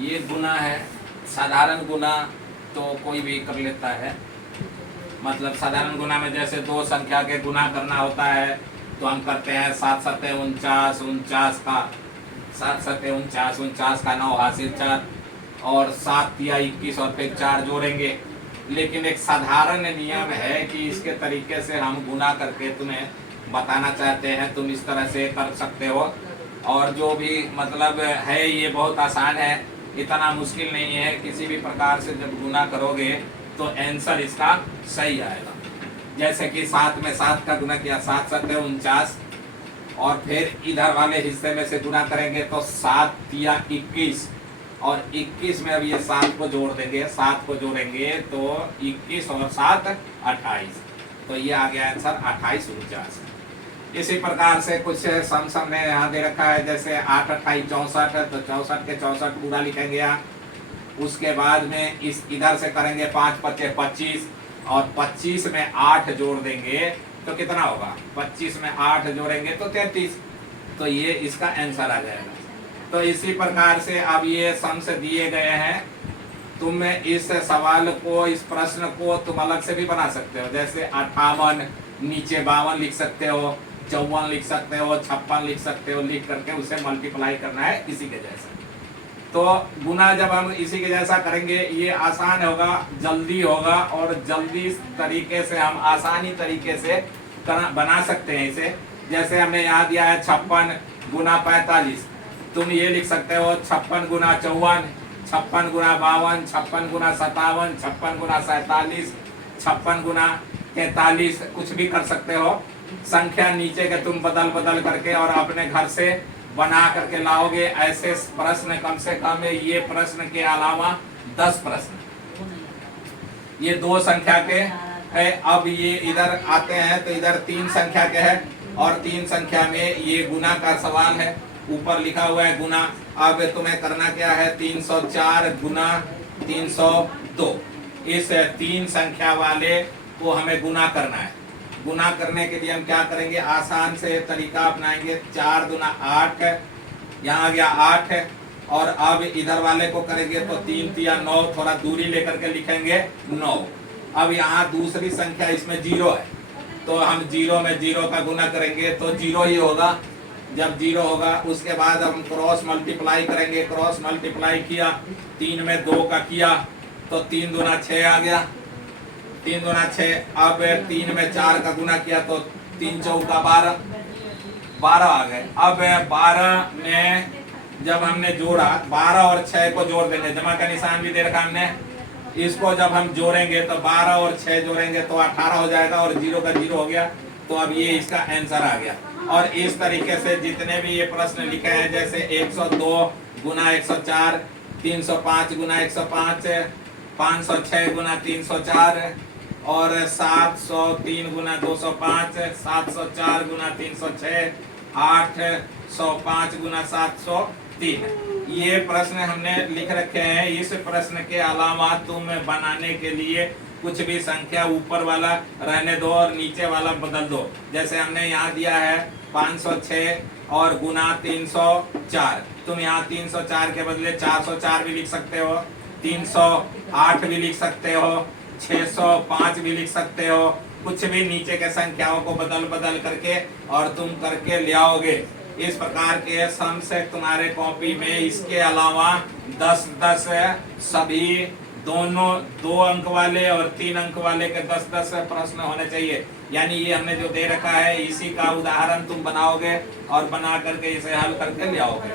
ये गुना है, साधारण गुना तो कोई भी कर लेता है। मतलब साधारण गुना में जैसे दो संख्या के गुना करना होता है तो हम करते हैं 7 सत्ते 49, 49 का 7 सत्ते 49, 49 का 9 हासिल 4 और 7 या 21 और फिर 4 जोड़ेंगे। लेकिन एक साधारण नियम है कि इसके तरीके से हम गुना करके तुम्हें बताना चाहते हैं, तुम इस तरह से कर सकते हो। और जो भी मतलब है ये बहुत आसान है, इतना मुश्किल नहीं है। किसी भी प्रकार से जब गुना करोगे तो आंसर इसका सही आएगा। जैसे कि 7 में 7 का गुना किया 7 सत्ते 49 और फिर इधर वाले हिस्से में से गुना करेंगे तो 7 या 21 और 21 में अब ये 7 को जोड़ देंगे, 7 को जोड़ेंगे तो 21 और 7 28, तो ये आ गया आंसर 28 49। इसी प्रकार से कुछ सम ने यहाँ दे रखा है, जैसे 8 28 64 है तो 64 के 64 पूरा लिखेंगे यहाँ। उसके बाद में इस इधर से करेंगे 5 पच्चे 25 और 25 में 8 जोड़ देंगे तो कितना होगा, 25 में 8 जोड़ेंगे तो 33, तो ये इसका आंसर आ जाएगा। तो इसी प्रकार से अब ये सम से दिए गए हैं, तुम इस सवाल को, इस प्रश्न को तुम अलग से भी बना सकते हो। जैसे 58 नीचे 52 लिख सकते हो, 54 लिख सकते हो, 56 लिख सकते हो, लिख करके उसे मल्टीप्लाई करना है इसी के जैसा। तो गुना जब हम इसी के जैसा करेंगे ये आसान होगा, जल्दी होगा और जल्दी तरीके से हम आसानी तरीके से बना सकते हैं इसे। जैसे हमने यहाँ दिया है 56 गुना 45, तुम ये लिख सकते हो 56 गुना 54, 56 गुना 52, 56 गुना 57, 56 गुना 47, 56 गुना 43, कुछ भी कर सकते हो। संख्या नीचे के तुम बदल बदल करके और अपने घर से बना करके लाओगे। ऐसे प्रश्न कम से कम ये प्रश्न के अलावा 10 प्रश्न, ये 2 संख्या के है। अब ये इधर आते हैं तो इधर 3 संख्या के है और 3 संख्या में ये गुना का सवाल है, ऊपर लिखा हुआ है गुना। अब तुम्हें करना क्या है, 304 गुना 302, इस 3 संख्या वाले को हमें गुना करना है। गुना करने के लिए हम क्या करेंगे, आसान से तरीका अपनाएंगे। 4 दूना 8, यहाँ आ गया 8 और अब इधर वाले को करेंगे तो 3 तिया 9, थोड़ा दूरी लेकर के लिखेंगे 9। अब यहाँ दूसरी संख्या इसमें 0 है तो हम 0 में 0 का गुना करेंगे तो 0 ही होगा। जब 0 होगा उसके बाद हम क्रॉस मल्टीप्लाई करेंगे, क्रॉस मल्टीप्लाई किया 3 में 2 का किया तो 3 दूना 6 आ गया, 3 दूना 6। अब 3 में 4 का गुना किया तो 3 चौका 12, 12 आ गए। अब 12 में जब हमने जोड़ा, 12 और 6 को जोड़ देंगे, जमा का निशान भी दे रखा हमने, इसको जब हम जोड़ेंगे तो 12 और 6 जोड़ेंगे तो 18 हो जाएगा और 0 का 0 हो गया, तो अब ये इसका आंसर आ गया। और इस तरीके से जितने भी ये प्रश्न लिखे हैं, जैसे 102 गुना 104, 305 गुना 105, 506 गुना 304 और 703 गुना 205, 704 गुना 306, 805 गुना 703, ये प्रश्न हमने लिख रखे हैं। इस प्रश्न के अलावा तुम बनाने के लिए कुछ भी संख्या ऊपर वाला रहने दो और नीचे वाला बदल दो। जैसे हमने यहाँ दिया है 506 और गुना 304, तुम यहाँ 304 के बदले 404 भी लिख सकते हो, 308 भी लिख सकते हो, 605 भी लिख सकते हो। कुछ भी नीचे के संख्याओं को बदल बदल करके और तुम करके ले आओगे। इस प्रकार के सम से तुम्हारे कॉपी में इसके अलावा 10-10 सभी दोनों 2 अंक वाले और 3 अंक वाले के 10-10 प्रश्न होने चाहिए। यानी ये हमने जो दे रखा है इसी का उदाहरण तुम बनाओगे और बना करके इसे हल करके ले आओगे।